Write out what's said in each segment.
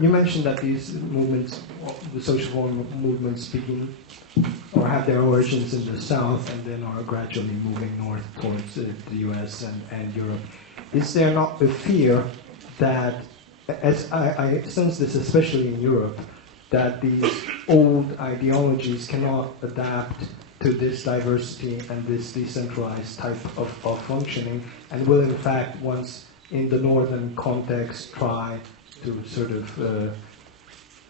You mentioned that these movements, the social movements, begin or have their origins in the South and then are gradually moving north towards the US and Europe. Is there not the fear that, as I sense this especially in Europe, that these old ideologies cannot adapt to this diversity and this decentralized type of functioning, and will in fact, once in the northern context, try to sort of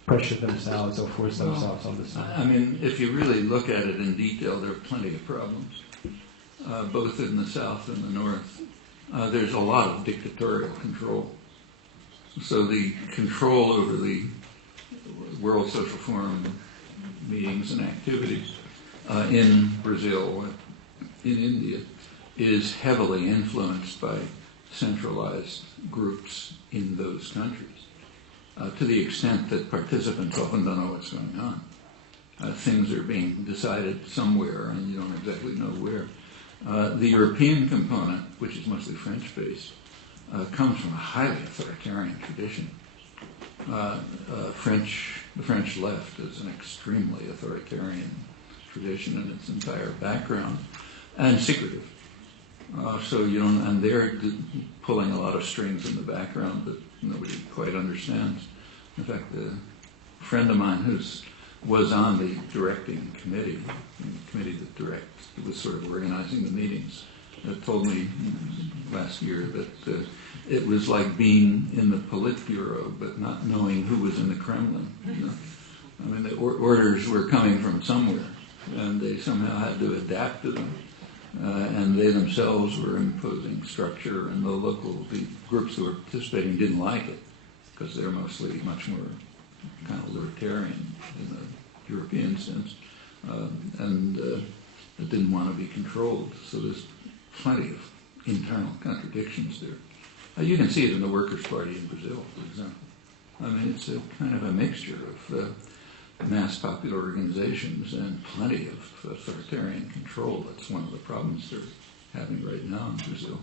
pressure themselves or force themselves on the side? I mean, if you really look at it in detail, there are plenty of problems, both in the South and the North. There's a lot of dictatorial control. So the control over the World Social Forum meetings and activities in Brazil, in India, is heavily influenced by centralized groups in those countries, to the extent that participants often don't know what's going on. Things are being decided somewhere and you don't exactly know where. The European component, which is mostly French-based, comes from a highly authoritarian tradition. The French left is an extremely authoritarian tradition in its entire background, and secretive. So you don't, and they're pulling a lot of strings in the background that nobody quite understands. In fact, a friend of mine who was on the directing committee, the committee that was sort of organizing the meetings, told me last year that it was like being in the Politburo but not knowing who was in the Kremlin. You know? I mean, the orders were coming from somewhere, and they somehow had to adapt to them. And they themselves were imposing structure, and the groups who were participating didn't like it because they're mostly much more kind of libertarian in the European sense, and that didn't want to be controlled. So there's plenty of internal contradictions there. You can see it in the Workers' Party in Brazil, for example. I mean, it's a kind of a mixture of mass popular organizations and plenty of authoritarian control. That's one of the problems they're having right now in Brazil.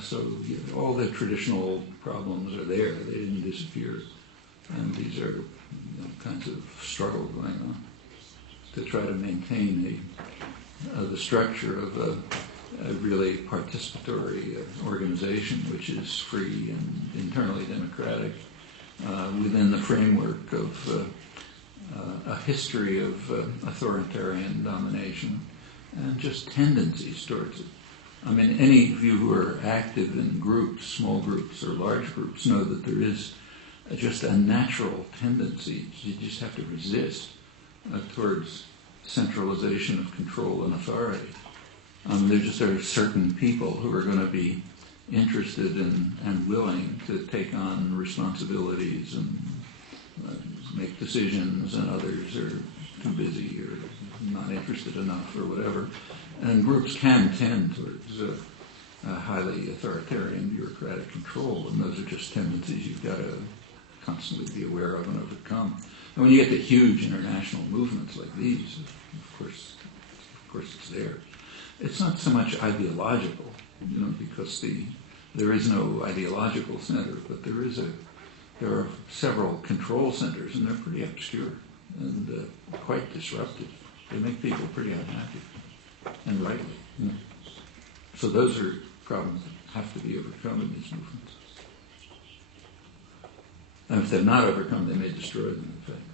So all the traditional problems are there. They didn't disappear. And these are kinds of struggle going on to try to maintain the structure of a really participatory organization which is free and internally democratic within the framework of a history of authoritarian domination and just tendencies towards it. I mean, any of you who are active in groups, small groups or large groups, know that there is just a natural tendency. You just have to resist towards centralization of control and authority. There just are certain people who are going to be interested in and willing to take on responsibilities and make decisions, and others are too busy or not interested enough or whatever. And groups can tend towards highly authoritarian bureaucratic control, and those are just tendencies you've got to constantly be aware of and overcome. And when you get to huge international movements like these, of course it's there. It's not so much ideological, because there is no ideological center, but there are several control centers, and they're pretty obscure and quite disruptive. They make people pretty unhappy, and rightly. So those are problems that have to be overcome in these movements. And if they're not overcome, they may destroy them, in fact.